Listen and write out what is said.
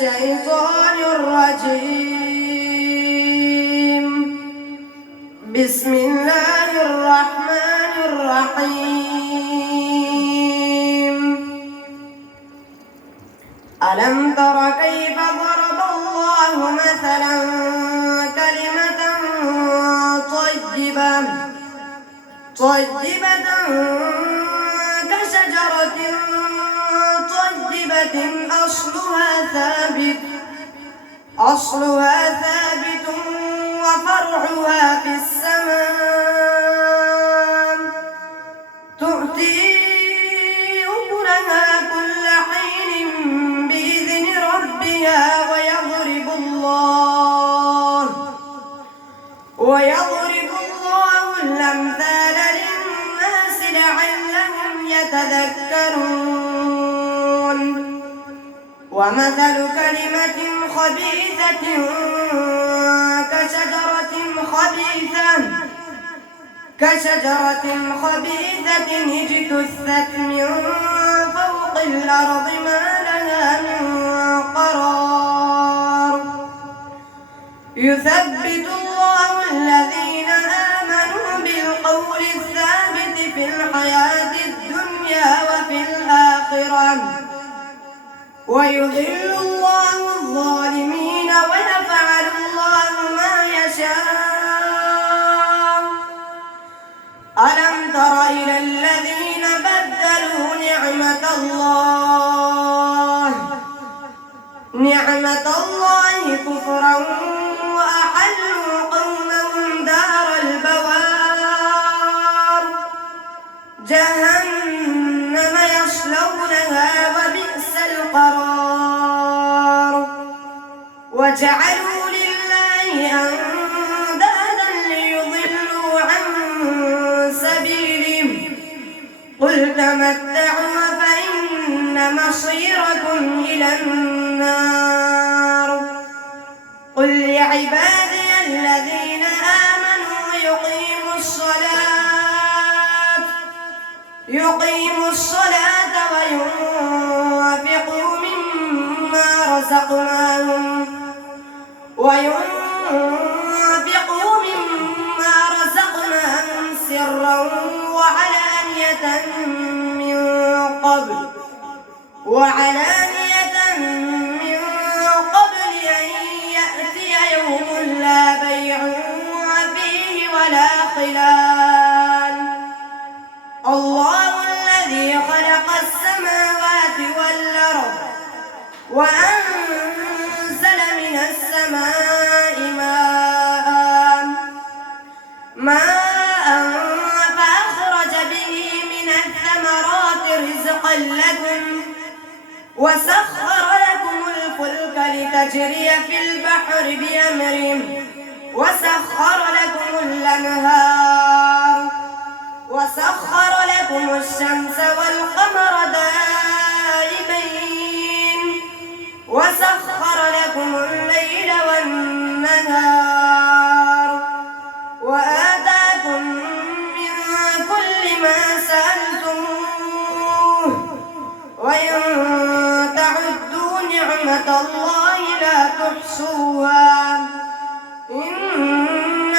الشيطان الرجيم. بسم الله الرحمن الرحيم. ألم تر كيف ضرب الله مثلا كلمة طيبة كشجرة طيبة أصلها ثابت وفرعها في السماء تؤتي أكلها كل حين بإذن ربها ويضرب الله الأمثال للناس لعلهم يتذكرون. ومثل كلمة خبيثة كشجرة خبيثة اجتثت من فوق الأرض ما لها من قرار. يثبت الله الذين آمنوا بالقول الثابت في الحياة الدنيا وفي الآخرة ويذل الله الظالمين ويفعل الله ما يشاء. ألم تر إلى الذين بدلوا نعمة الله كفرا وأحلوا قومهم دار البوار جهنم يصلونها وبئس القرار. وجعلوا لله أندادا ليضلوا عن سبيله قل تمتعوا فإن مصيركم إلى النار. قل لعبادي الذين آمنوا يقيموا الصلاة وينفقوا مما رزقناهم سرا وعلانية من قبل أن يأتي يوم لا بيع فيه ولا خلال. الله الذي خلق السماوات والأرض وأنزل من السماء ماء فأخرج به من الثمرات رزقا لكم وسخر لكم الفلك لتجري في البحر بأمره وسخر لكم الأنهار وسخر لكم الشمس والقمر دائبين وسخر لكم الليل والنهار وآتاكم من كل ما سألتموه وإن تعدوا نعمة الله لا تحصوها إن